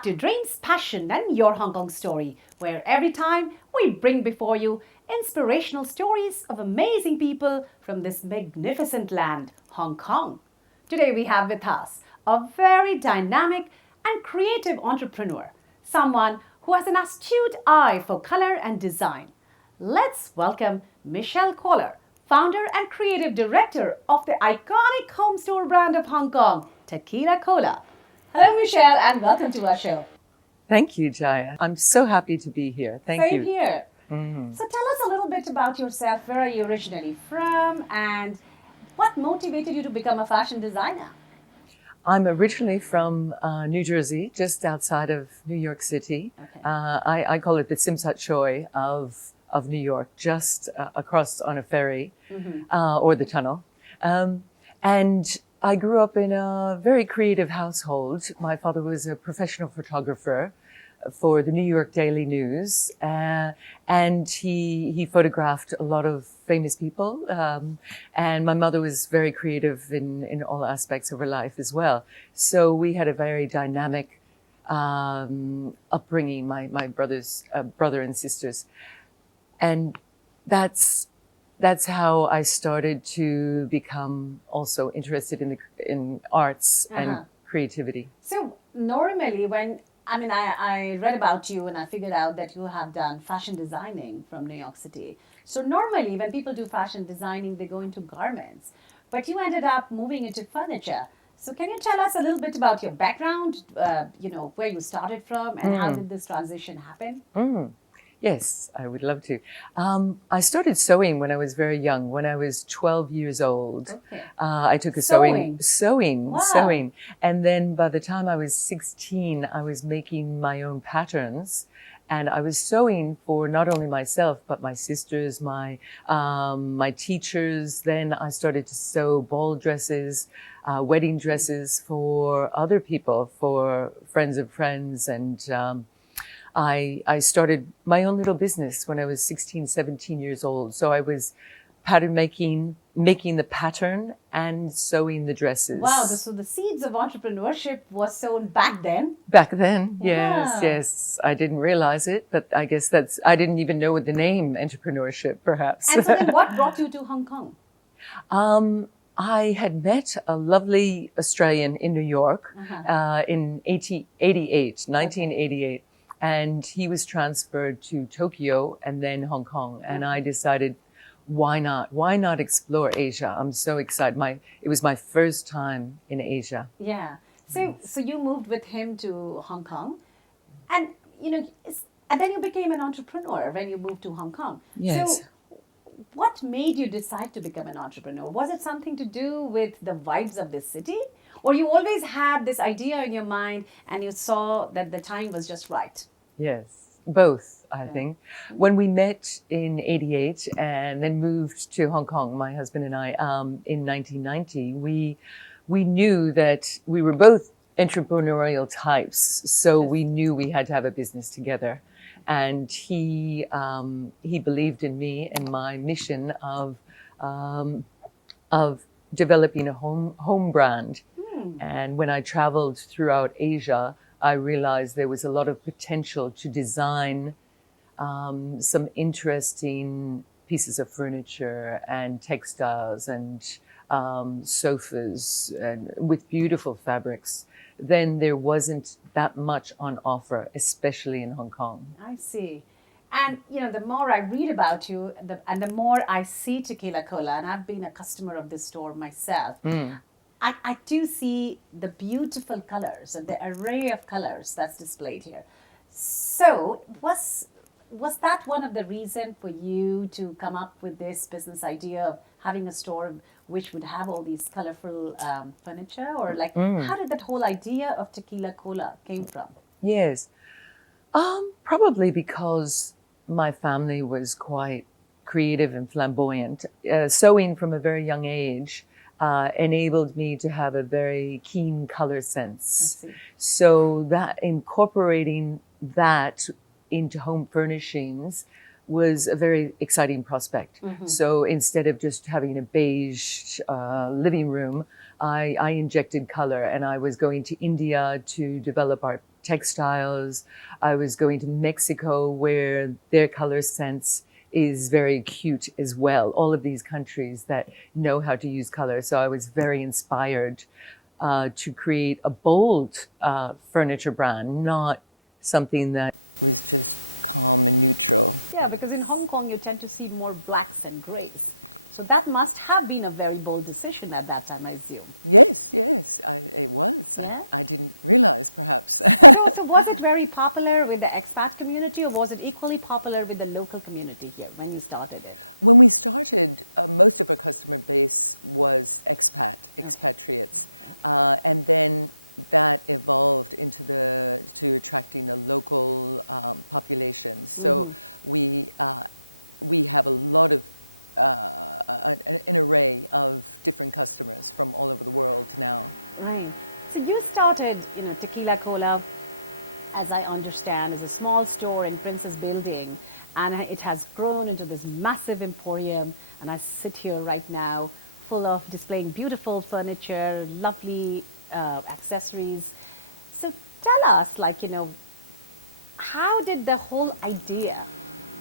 back to Dreams, Passion and Your Hong Kong Story, where every time we bring before you inspirational stories of amazing people from this magnificent land, Hong Kong. Today we have with us a very dynamic and creative entrepreneur, someone who has an astute eye for color and design. Let's welcome Michelle Kohler, founder and creative director of the iconic home store brand of Hong Kong, Tequila Cola. Hello, Michelle, and welcome to our show. Thank you, Jaya. I'm so happy to be here. Thank you. Same here. So tell us a little bit about yourself. Where are you originally from, and what motivated you to become a fashion designer? I'm originally from New Jersey, just outside of New York City. Okay. I call it the Tsim Sha Tsui of New York, just across on a ferry or the tunnel. And I grew up in a very creative household. My father was a professional photographer for the New York Daily News, and he photographed a lot of famous people. And my mother was very creative in all aspects of her life as well. So we had a very dynamic upbringing, my brother's brother and sisters. And that's how I started to become also interested in arts and creativity. So normally I read about you and I figured out that you have done fashion designing from New York City. So normally when people do fashion designing, they go into garments, but you ended up moving into furniture. So can you tell us a little bit about your background, where you started from and how did this transition happen? Yes, I would love to. I started sewing when I was very young. When I was 12 years old, Okay. I took a Sewing? sewing. And then by the time I was 16, I was making my own patterns. And I was sewing for not only myself, but my sisters, my teachers. Then I started to sew ball dresses, wedding dresses for other people, for friends of friends. And I started my own little business when I was 16, 17 years old. So I was pattern making the pattern and sewing the dresses. Wow, so the seeds of entrepreneurship was sown back then? Back then, yes, Wow. yes. I didn't realize it, but I guess I didn't even know the name entrepreneurship, perhaps. And so then what brought you to Hong Kong? I had met a lovely Australian in New York in 1988. And he was transferred to Tokyo and then Hong Kong. And I decided, why not? Why not explore Asia? I'm so excited. It was my first time in Asia. Yeah. So you moved with him to Hong Kong, and and then you became an entrepreneur when you moved to Hong Kong. Yes. So what made you decide to become an entrepreneur? Was it something to do with the vibes of the city? Or you always had this idea in your mind and you saw that the time was just right? Yes, both, I think. When we met in 88 and then moved to Hong Kong, my husband and I, in 1990, we knew that we were both entrepreneurial types. So we knew we had to have a business together. And he believed in me and my mission of developing a home brand. And when I traveled throughout Asia, I realized there was a lot of potential to design some interesting pieces of furniture and textiles and sofas and with beautiful fabrics. Then there wasn't that much on offer, especially in Hong Kong. I see. And, the more I read about you and the more I see Tequila Cola, and I've been a customer of this store myself, I do see the beautiful colors and the array of colors that's displayed here. So was that one of the reasons for you to come up with this business idea of having a store which would have all these colorful furniture? Or how did that whole idea of Tequila Cola came from? Yes. Probably because my family was quite creative and flamboyant. Sewing from a very young age enabled me to have a very keen color sense. So that incorporating that into home furnishings was a very exciting prospect. So instead of just having a beige living room, I injected color, and I was going to India to develop textiles. I was going to Mexico, where their color sense is very cute as well. All of these countries that know how to use color. So I was very inspired to create a bold furniture brand, not something that was just calm and neutral. Yeah, because in Hong Kong you tend to see more blacks and grays. So that must have been a very bold decision at that time, I assume. Yes, it was. Yeah? I didn't realize, perhaps. So was it very popular with the expat community, or was it equally popular with the local community here when you started it? When we started, most of our customer base was expatriates. And then that evolved into to attracting the local populations. So we have a lot of an array of different customers from all over the world now. Right. So you started, Tequila Cola, as I understand, as a small store in Princess Building, and it has grown into this massive emporium. And I sit here right now, full of displaying beautiful furniture, lovely accessories. So tell us, how did the whole idea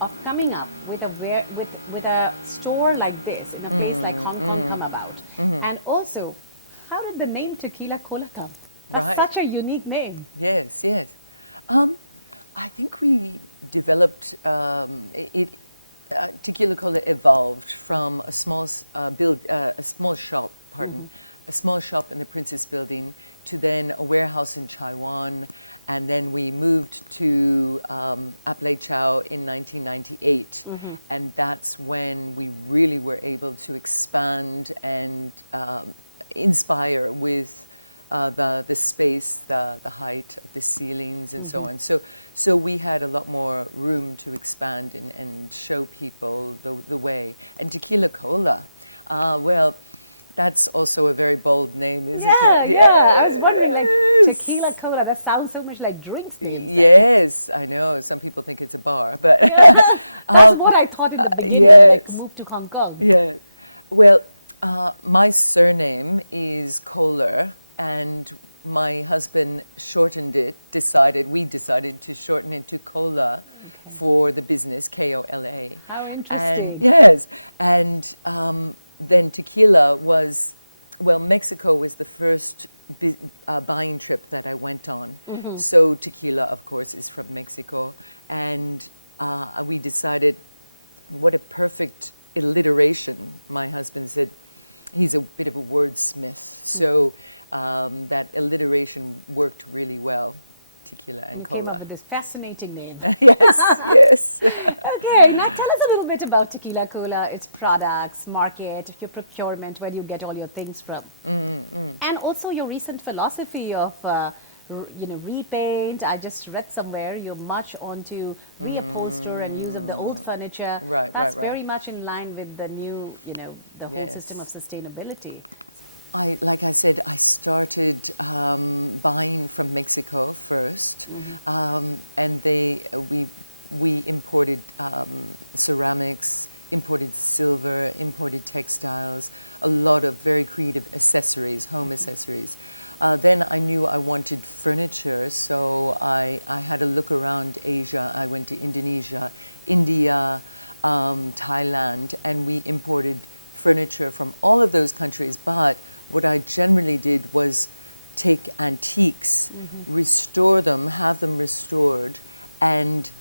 of coming up with a store like this in a place like Hong Kong come about? And also, how did the name Tequila Cola come? That's such a unique name. Yes. I think we developed Tequila Cola evolved from a small shop, a small shop in the Princess Building, to then a warehouse in Taiwan, and then we moved to 𝐼𝐜𝐿𝐴 in 1998, and that's when we really were able to expand and inspire with the space, the height of the ceilings, and so on. So we had a lot more room to expand and show people the way. And Tequila Cola, well, that's also a very bold name, isn't it? Yeah. I was wondering, Tequila Cola, that sounds so much like drinks names. Yes, I know. Some people think it's a bar, but that's what I thought in the beginning, when I moved to Hong Kong. Yeah. Well, my surname is Kohler, and my husband shortened it, we decided to shorten it to Cola for the business, K-O-L-A. How interesting. And, yes. And then tequila was, Mexico was the first buying trip that I went on. So tequila, of course, is from Mexico. And we decided, what a perfect alliteration. My husband said, he's a bit of a wordsmith. So that alliteration worked really well. Tequila and Cola. You came up with this fascinating name. Yes. Okay, now tell us a little bit about Tequila Cola, its products, market, your procurement, where do you get all your things from? And also your recent philosophy of, repaint. I just read somewhere you're much onto reupholster and use of the old furniture. That's very much in line with the new, the whole system of sustainability. Like I said, I started buying from Mexico first, and we imported ceramics, imported silver, imported textiles, a lot of very creative accessories, home accessories. Then I knew I wanted furniture, so I had a look around Asia. I went to Indonesia, India, Thailand, and we imported furniture from all of those countries. But what I generally did was take antiques, restore them, have them restored, and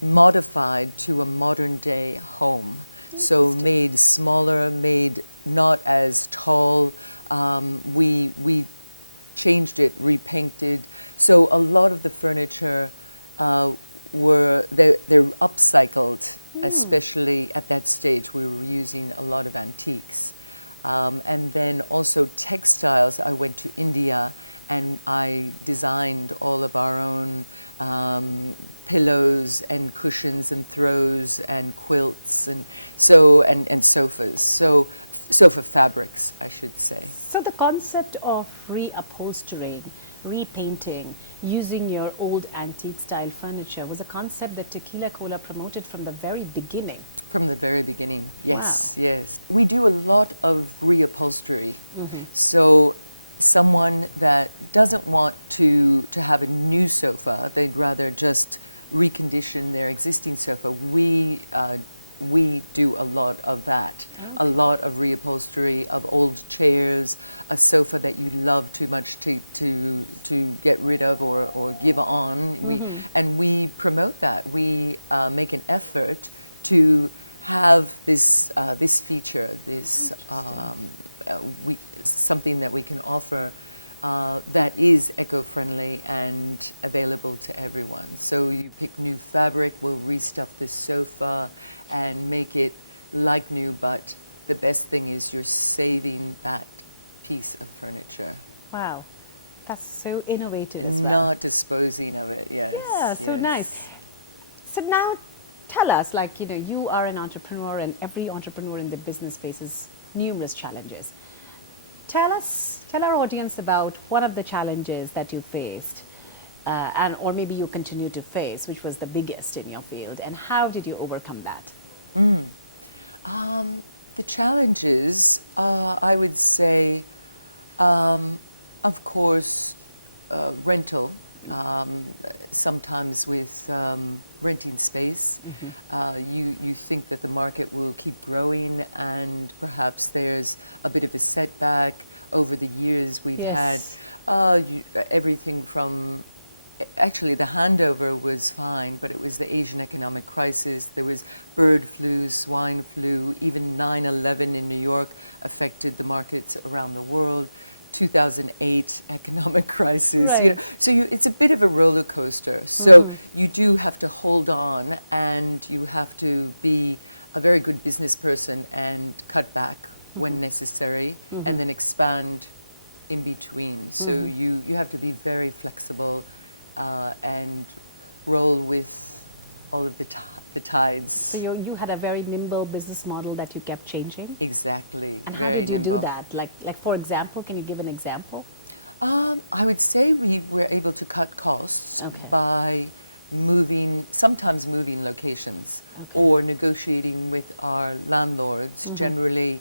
modified to a modern day home. So made smaller, made not as tall. We changed it, repainted. So a lot of the furniture they're upcycled, especially at that stage. We were using a lot of antiques. And then also textiles. I went to India and I designed all of our own pillows and cushions and throws and quilts and sofas. So sofa fabrics, I should say. So the concept of reupholstering, repainting, using your old antique style furniture was a concept that Tequila Cola promoted from the very beginning. From the very beginning, yes, yes. We do a lot of reupholstery. So someone that doesn't want to have a new sofa, they'd rather just recondition their existing sofa, we do a lot of that. A lot of reupholstery of old chairs, a sofa that you love too much to get rid of or give on. We promote that. We make an effort to have this this feature, this something that we can offer that is eco-friendly and available to everyone. So you pick new fabric, we'll restuff this sofa and make it like new, but the best thing is you're saving that piece of furniture. Wow, that's so innovative as well. Not disposing of it, yes. Yeah, so nice. So now tell us, like, you know, you are an entrepreneur and every entrepreneur in the business faces numerous challenges. Tell our audience about one of the challenges that you faced or maybe you continue to face, which was the biggest in your field, and how did you overcome that? The challenges, I would say, of course, rental, sometimes with renting space. You think that the market will keep growing and perhaps there's a bit of a setback. Over the years we've had everything from, actually the handover was fine, but it was the Asian economic crisis, there was bird flu, swine flu, even 9/11 in New York affected the markets around the world. 2008 economic crisis, you know, so it's a bit of a roller coaster. So you do have to hold on, and you have to be a very good business person and cut back when necessary, and then expand in between. So you have to be very flexible and roll with all of the tides. So you had a very nimble business model that you kept changing? Exactly, And very how did you nimble. do that? Like for example, can you give an example? I would say we were able to cut costs by sometimes moving locations or negotiating with our landlords. Generally,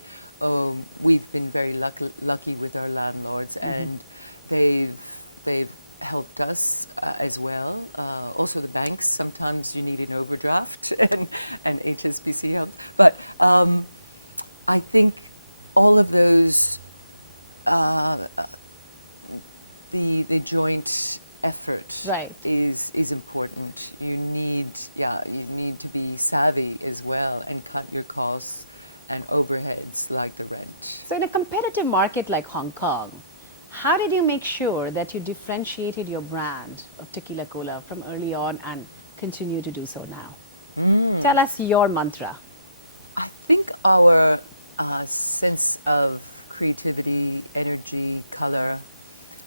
we've been very lucky with our landlords, and they've helped us as well. Also the banks, sometimes you need an overdraft and HSBC helped. But I think all of those, the joint effort is important. You need to be savvy as well and cut your costs and overheads like the rent. So in a competitive market like Hong Kong, how did you make sure that you differentiated your brand of Tequila Cola from early on and continue to do so now? Tell us your mantra. I think our sense of creativity, energy, color,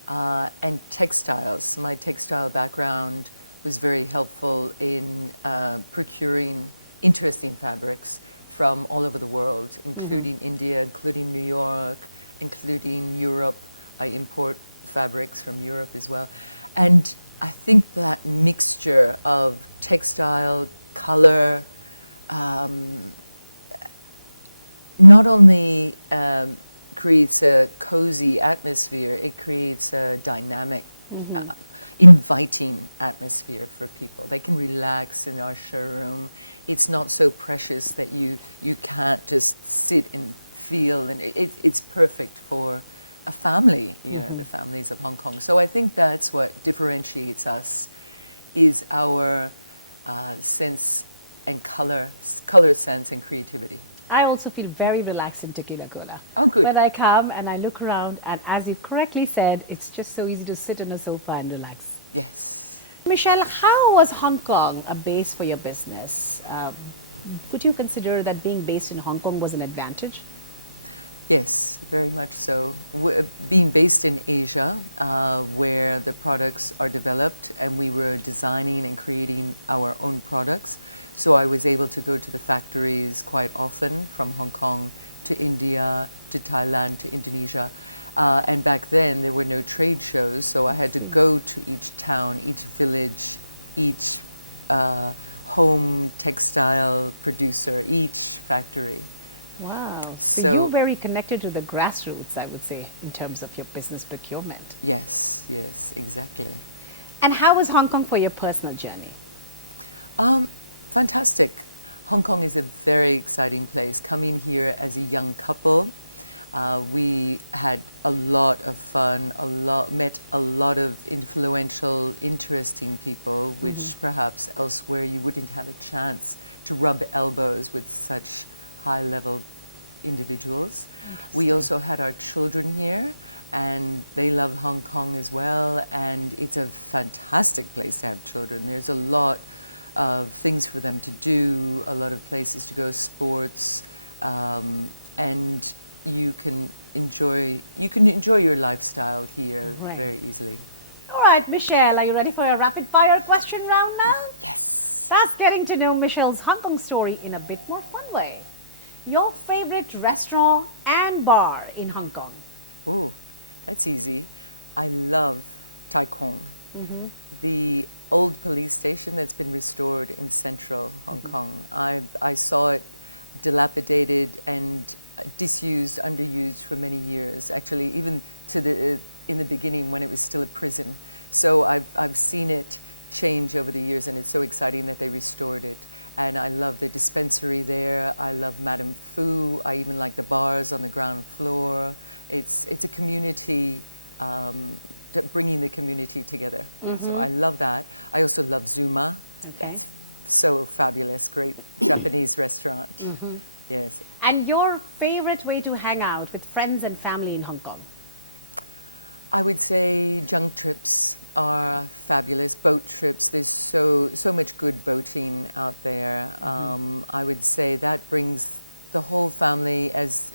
and textiles. My textile background was very helpful in procuring interesting fabrics from all over the world, including India, including New York, including Europe. I import fabrics from Europe as well. And I think that mixture of textile, color, not only creates a cozy atmosphere, it creates a dynamic, inviting atmosphere for people. They can relax in our showroom. It's not so precious that you can't just sit and feel, and it's perfect for a family, you know, the families of Hong Kong. So I think that's what differentiates us, is our sense and color sense and creativity. I also feel very relaxed in Tequila Cola. Oh, good. When I come and I look around, and as you correctly said, it's just so easy to sit on a sofa and relax. Yes. Michelle, how was Hong Kong a base for your business? Would you consider that being based in Hong Kong was an advantage? Yes, very much so. Being based in Asia, where the products are developed, and we were designing and creating our own products, so I was able to go to the factories quite often, from Hong Kong to India, to Thailand, to Indonesia. And back then there were no trade shows, so I had to go to each town, each village, each home textile producer, each factory. Wow. So you're very connected to the grassroots, I would say, in terms of your business procurement. Yes, yes, exactly. And how was Hong Kong for your personal journey? Fantastic. Hong Kong is a very exciting place. Coming here as a young couple, we had a lot of fun, met a lot of influential, interesting people, which perhaps elsewhere you wouldn't have a chance to rub elbows with such high-level individuals. We also had our children here, and they love Hong Kong as well, and it's a fantastic place to have children. There's a lot of things for them to do, a lot of places to go, sports, and you can enjoy your lifestyle here very easily. All right, Michelle, are you ready for your rapid fire question round now? Yes. That's getting to know Michelle's Hong Kong story in a bit more fun way. Your favorite restaurant and bar in Hong Kong? Oh, that's easy. I love Tai Kung, the old police station that's been restored in central Hong Kong. I saw it dilapidated and disused, underused for many years. Actually, even to in the beginning when it was still a prison. So I've seen it change over the years, and it's so exciting that they restored it. And I love the dispensary there. I love Madame Fu. I even like the bars on the ground floor. It's a community, bringing the community together. So I love that. I also love Zuma. That's so fabulous. Great Japanese restaurant. Yes. And your favorite way to hang out with friends and family in Hong Kong? I would say junk trips are fabulous. Boat trips, there's so much good boating out there. I would say that brings the whole family, as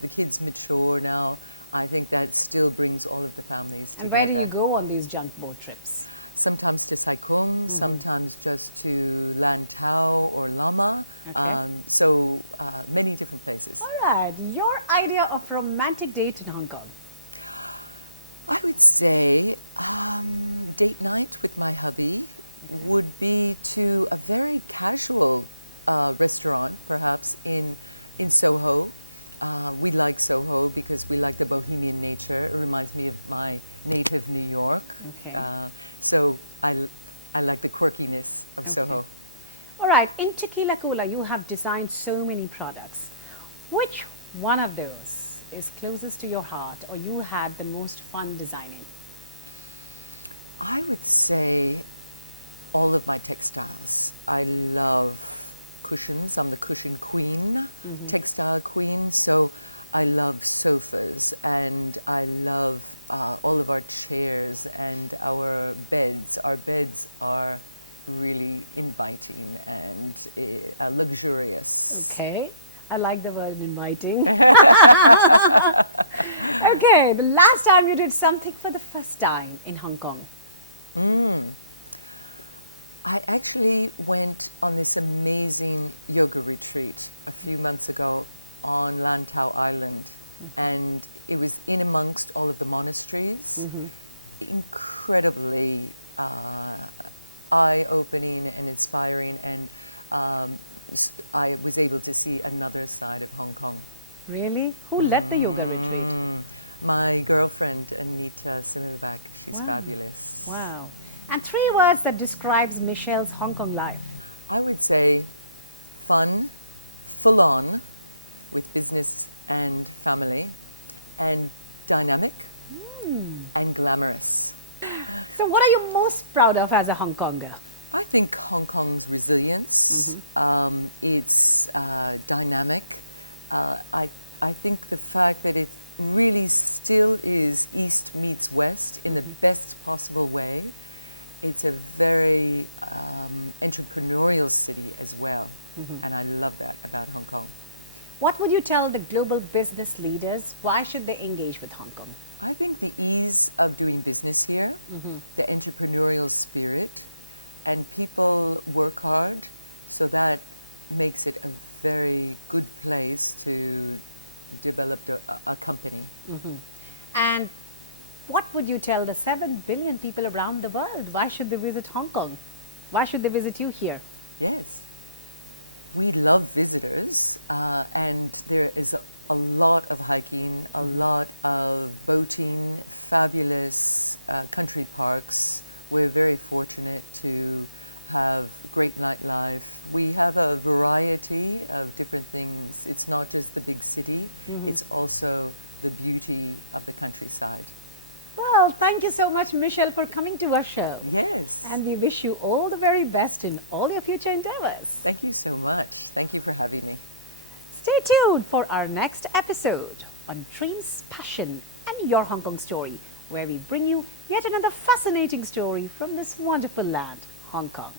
the kids mature now, I think that still brings all of the families together. And where do you go on these junk boat trips? Sometimes to Sai Kung, sometimes just to Lantau or Lama. So many different places. All right, your idea of romantic date in Hong Kong? I would say date night with my hubby would be to a very casual restaurant, perhaps in Soho. We like Soho because we like the bohemian nature. It reminds me of my native New York. So I like the quirkiness of Soho. All right, in Tequila Cola, you have designed so many products. Which one of those is closest to your heart, or you had the most fun designing? I would say all of my textiles. I love cushions. I'm the cushion queen, textile queen. So I love sofas, and I love all of our chairs and our beds. Our beds are really inviting and luxurious. Okay. I like the word inviting. Okay, the last time you did something for the first time in Hong Kong? I actually went on this amazing yoga retreat a few months ago on Lantau Island, and it was in amongst all of the monasteries. Incredibly eye-opening and inspiring, and I was able to see another side of Hong Kong. Really? Who led the yoga retreat? My girlfriend, Anita Similback. She's fabulous. Wow. And 3 words that describes Michelle's Hong Kong life? I would say fun, full on, with business and family, and dynamic and glamorous. So what are you most proud of as a Hong Konger? I think Hong Kong's resilience, it's dynamic. I think the fact that it really still is East meets West in the best possible way. It's a very entrepreneurial city as well, and I love that about Hong Kong. What would you tell the global business leaders? Why should they engage with Hong Kong? I think the ease of doing business here, the entrepreneurial spirit, and people work hard, so that makes it a very good place to develop a company. And what would you tell the 7 billion people around the world? Why should they visit Hong Kong? Why should they visit you here? Yes. We love visitors, and there is a lot of hiking, a lot of boating, fabulous country parks. We're very fortunate to have great nightlife. We have a variety of different things. It's not just the big city, it's also the beauty of the countryside. Well, thank you so much, Michelle, for coming to our show. Yes. And we wish you all the very best in all your future endeavors. Thank you so much. Thank you for having me. Stay tuned for our next episode on dreams, passion, and your Hong Kong story, where we bring you yet another fascinating story from this wonderful land, Hong Kong.